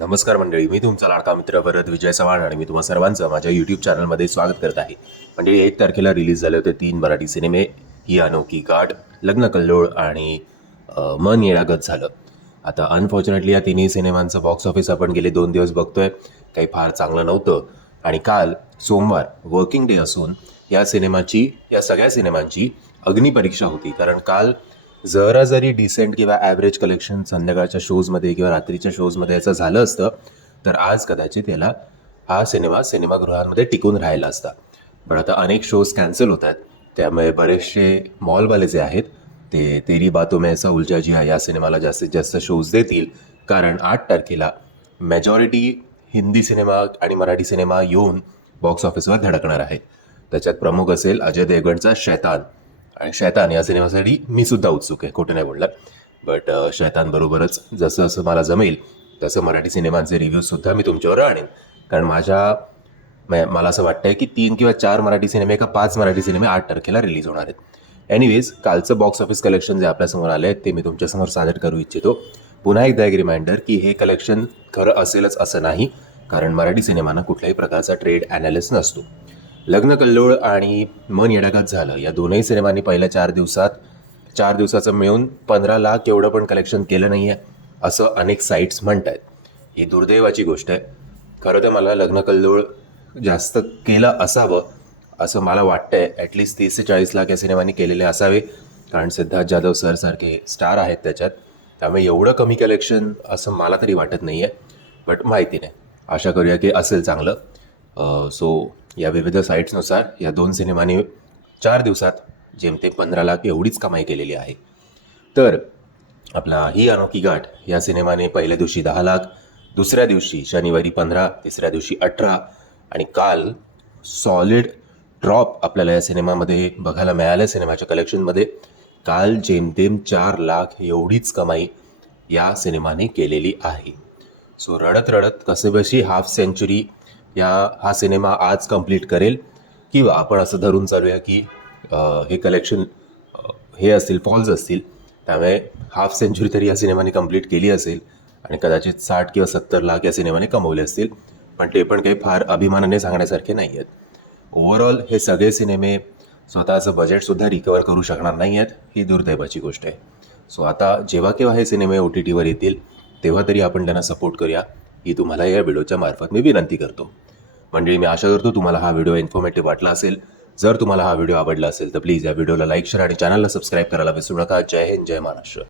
नमस्कार मंडळी, मी तुमचा लाडका मित्र भरत विजय चव्हाण आणि मी तुम्हा सर्वांचं माझ्या यूट्यूब चॅनलमध्ये स्वागत करत आहे. मंडळी, 1 तारखेला रिलीज झाले होते 3 मराठी सिनेमे, ही अनोखी गाठ, लग्न कल्लोळ आणि मन येडागत झालं. आता अनफॉर्च्युनेटली या तिन्ही सिनेमांचं बॉक्स ऑफिस आपण गेले 2 दिवस बघतोय, काही फार चांगलं नव्हतं. आणि काल सोमवार वर्किंग डे असून या सगळ्या सिनेमांची अग्निपरीक्षा होती. कारण काल जरा जरी डिसेंट किंवा ॲव्हरेज कलेक्शन संध्याकाळच्या शोजमध्ये किंवा रात्रीच्या शोजमध्ये याचं झालं असतं तर आज कदाचित याला हा सिनेमा सिनेमागृहांमध्ये टिकून राहिला असता. पण आता अनेक शोज कॅन्सल होत आहेत, त्यामुळे बरेचसे मॉलवाले जे आहेत ते तेरी बातों में ऐसा उलझा जिया या सिनेमाला जास्तीत जास्त शोज देतील. कारण 8 तारखेला मेजॉरिटी हिंदी सिनेमा आणि मराठी सिनेमा येऊन बॉक्स ऑफिसवर धडकणार आहेत. त्याच्यात प्रमुख असेल अजय देवगणचा शैतान. आणि शैतान या सिनेमासाठी मी सुद्धा उत्सुक आहे, खोटं नाही बोललं. बट शैतानबरोबरच जसं जसं मला जमेल तसं मराठी सिनेमांचे रिव्ह्यूजसुद्धा मी तुमच्यावर आणेन. कारण मला असं वाटतंय की 3 किंवा 4 मराठी सिनेमे का 5 मराठी सिनेमे 8 तारखेला रिलीज होणार आहेत. एनिवेज, कालचं बॉक्स ऑफिस कलेक्शन जे आपल्यासमोर आलं आहे ते मी तुमच्यासमोर सादर करू इच्छितो. पुन्हा एकदा एक रिमाइंडर की हे कलेक्शन खरं असेलच असं नाही, कारण मराठी सिनेमांना कुठल्याही प्रकारचा ट्रेड ॲनालिस्ट नसतो. लग्न कल्लोळ आणि मन येडागत झालं या दोनही सिनेमांनी पहिल्या 4 दिवसाचं मिळून 15 लाख एवढं पण कलेक्शन केलं नाही आहे असं अनेक साईट्स म्हणत आहेत. ही दुर्दैवाची गोष्ट आहे. खरं तर मला लग्न कल्लोळ जास्त केलं असावं असं मला वाटतंय. ॲटलिस्ट 30 ते 40 लाख या सिनेमांनी केलेले असावे, कारण सिद्धार्थ जाधव सरसारखे स्टार आहेत त्याच्यात. त्यामुळे एवढं कमी कलेक्शन असं मला तरी वाटत नाही आहे. बट माहिती नाही, आशा करूया की असेल चांगलं. सो या विविध साईट्सनुसार या 2 सिनेमांनी 4 दिवसात जेमतेम 15 लाख एवढीच कमाई केलेली आहे. तर आपला ही अनोखी गाठ या सिनेमाने पहिल्या दिवशी 10 लाख, दुसऱ्या दिवशी शनिवारी 15, तिसऱ्या दिवशी 18 आणि काल सॉलिड ड्रॉप आपल्याला या सिनेमामध्ये बघायला मिळालं. सिनेमाच्या कलेक्शनमध्ये काल जेमतेम 4 लाख एवढीच कमाई या सिनेमाने केलेली आहे. सो रडत रडत कसेबशी हाफ सेंचुरी हा सिनेमा आज कंप्लीट करेल, किंवा आपण असं धरून चालूया की हे कलेक्शन हे असतील फॉल्स असतील, त्यामुळे हाफ सेंचुरी तरी या सिनेमाने कंप्लीट केली असेल आणि कदाचित 60 किंवा 70 लाख या सिनेमाने कमवले असतील. पण ते पण काही फार अभिमानाने सांगण्यासारखे नाही आहेत. ओव्हरऑल हे सगळे सिनेमे स्वतःचं बजेटसुद्धा रिकवर करू शकणार नाही आहेत, ही दुर्दैवाची गोष्ट आहे. सो आता जेव्हा केव्हा हे सिनेमे OTTवर येतील तेव्हा तरी आपण त्यांना सपोर्ट करूया, ही तुम्हाला या व्हिडिओच्या मार्फत मी विनंती करतो. मंडळी, मी आशा करतो तुम्हाला हा व्हिडिओ इन्फॉर्मेटिव्ह वाटला असेल. जर तुम्हाला हा व्हिडिओ आवडला असेल तर प्लीज या व्हिडिओला लाईक, शेअर आणि चॅनलला सबस्क्राईब करायला विसरू नका. जय हिंद, जय महाराष्ट्र.